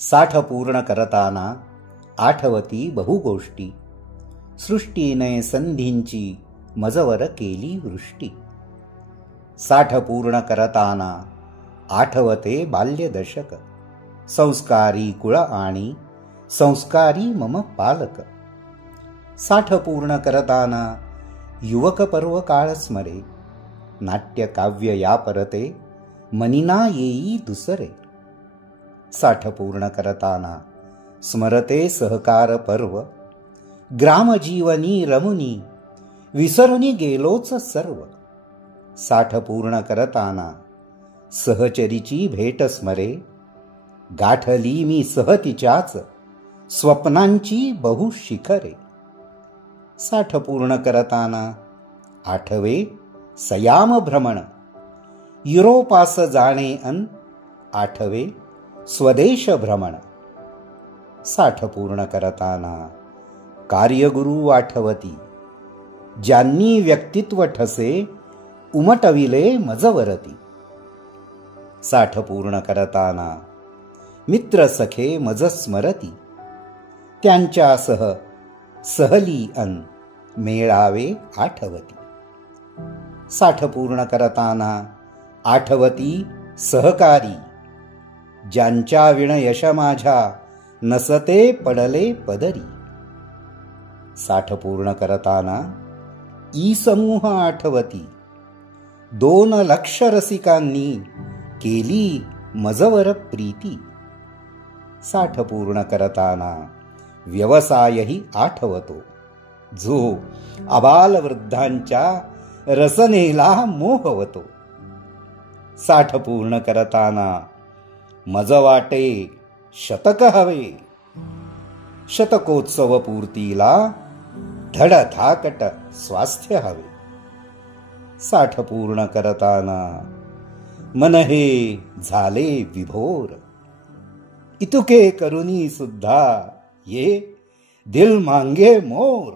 60 पूर्ण करताना आठवती बहु गोष्टी, सृष्टीने संधींची मजवर केली वृष्टी. 60 पूर्ण करताना आठवते बाल्य दशक, संस्कारी कुळ आणि संस्कारी मम पालक. 60 पूर्ण करताना युवक पर्व काळ स्मरे, नाट्य काव्य या परते मनिना येई दुसरे. 60 पूर्ण करताना स्मरते सहकार पर्व, ग्रामजीवनी रमुनी विसरुनी गेलोच सर्व. 60 पूर्ण करताना सहचरीची भेट स्मरे, गाठली मी सहतीच्याच स्वप्नांची बहु शिखरे. 60 पूर्ण करताना आठवे सयाम भ्रमण, युरोपास जाणे अन आठवे स्वदेश भ्रमण. 60 पूर्ण करताना कार्यगुरु आठवती, ज्यांनी व्यक्तित्व ठसे उमटविले मजवरती. 60 पूर्ण करताना मित्र सखे मज स्मरती, त्यांच्यासह सहली अन मेळावे आठवती. 60 पूर्ण करताना आठवती सहकारी, ज्यांच्या विण यश माझ्या नसते पडले पदरी. 60 पूर्ण करताना ई समूह आठवती, 2 लक्ष रसिकांनी केली मजवर प्रीती. 60 पूर्ण करताना व्यवसायही आठवतो, जो आबालवृद्धांच्या रसनेला मोहवतो. 60 पूर्ण करताना मज वाटे शतक हवे, शतकोत्सव पूर्तीला धडधाकट स्वास्थ्य हवे. 60 पूर्ण करताना मन हे झाले विभोर, इतुके करुनी सुद्धा ये दिल मांगे मोर.